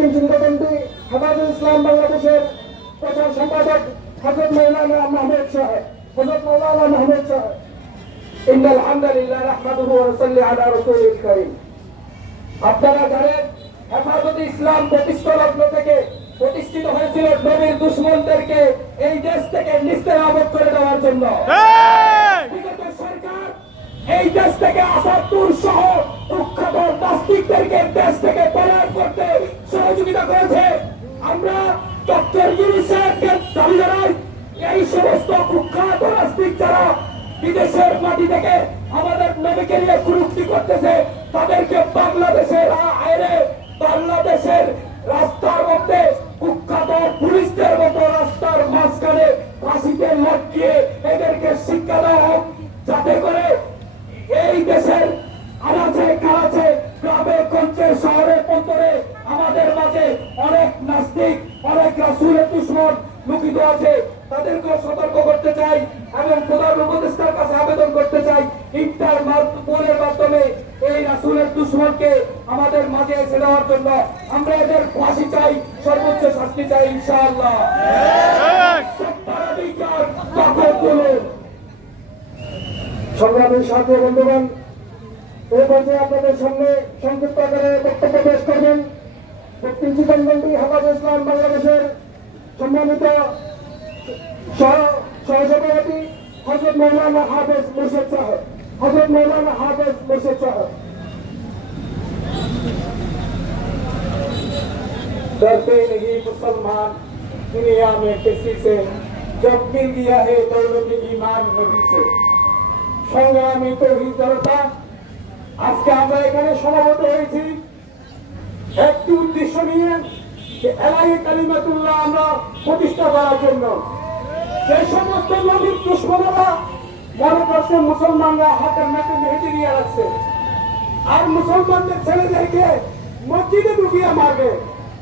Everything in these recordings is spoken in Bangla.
দক্ষিণ চিন্তাতন্ত্রী হেফাজত ইসলাম বাংলাদেশের প্রচার সম্পাদক হযরত মাওলানা মাহমুদ সাহেব। ইন্নাল হামদুলিল্লাহ নাহমাদুহু ওয়া নুসাল্লি আলা রাসূলিল কারীম। আপনারা জানেন হেফাজত ইসলাম প্রতিষ্ঠালগ্ন থেকে প্রতিষ্ঠিত হয়েছিল নবীর দুশমনদেরকে এই দেশ থেকে নিস্তেনাবুদ করে দেওয়ার জন্য। বিগত সরকার এই দেশ থেকে আসাদুর সহ কুখ্যাত নাস্তিকদেরকে দেশ থেকে পলায়ন করতে সহযোগিতা করেছে। আমরা ডক্টর ইউনূস সাহেবকে দাবি জানাই, এই সমস্ত কুখ্যাত নাস্তিক যারা বিদেশের মাটি থেকে আমাদের নবীকে নিয়ে কুরুক্তি করতেছে, তাদেরকে বাংলাদেশের আইনে বাংলাদেশের রাস্তার মধ্যে কুখ্যাত পুলিশদের মতো রাস্তার মাঝখানে ফাঁসিতে লটকিয়ে এদেরকে শিক্ষা দেওয়া হোক, যাতে করে এই দেশের আনাচে কানাচে গ্রামে গঞ্জে শহরে পন্তরে আমাদের মাঝে অনেক নাস্তিক অনেক রাসূলের দুশমন লুকিত আছে। তাদেরকেও সতর্ক করতে চাই এবং প্রধান উপদেষ্টার কাছে আবেদন করতে চাই, ইন্টারপোলের মাধ্যমে এই রাসূলের দুশমনকে আমাদের মাঝে এসে দেওয়ার জন্য। আমরা এদের ফাঁসি চাই, সর্বোচ্চ শাস্তি চাই ইনশাআল্লাহ। সংগ্রামী সাথী বন্ধুগণ, এই পর্যায়ে আপনাদের সামনে সংক্ষিপ্ত আকারে বক্তব্য পেশ করবেন দক্ষিণ চিন্তাতন্ত্রী হেফাজত ইসলাম বাংলাদেশের সম্মানিত সহসভাপতি হযরত মাওলানা হাফেজ মুর্শিদ সাহেব। डरते नहीं मुसलमान दुनिया में किसी से, जब मिल गया है दौलत ईमान नबी से। সংগ্রামী তৌহিদ জনতা, আজকে আমরা এখানে সমবেত হয়েছি একটি উদ্দেশ্য নিয়ে, যে এলাহি কালিমাতুল্লাহ আমরা প্রতিষ্ঠা করার জন্য। যে সমস্ত নবীর দুশমনেরা মনে করছে মুসলমানরা হাতের মেতে মেহেদি দিয়ে রাখছে আর মুসলমানদের ছেলেদেরকে মসজিদে ঢুকিয়ে মারবে,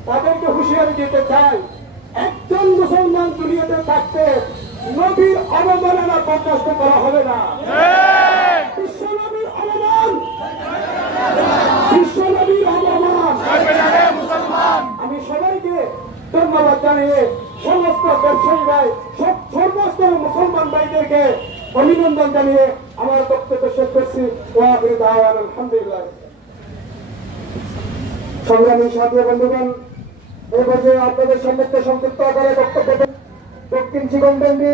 তাদেরকে হুঁশিয়ারি দিতে চাই, একজন মুসলমান দুনিয়াতে থাকতে নবীর অবমাননা বরদাস্ত করা হবে না। বিশ্বনবীর অবমান, বিশ্বনবীর অবমান। আমি সবাইকে ধন্যবাদ জানিয়ে সমস্ত ব্যবসায়ী ভাই সমস্ত মুসলমান ভাইদেরকে অভিনন্দন জানিয়ে আমার বক্তব্য শেষ করছি। আলহামদুলিল্লাহ। সংগ্রামী সাথী বন্ধুগণ, এই পর্যায়ে আপনাদের সম্মুখে সংক্ষিপ্ত আকারে বক্তব্য দক্ষিণ চিকনডান্ডি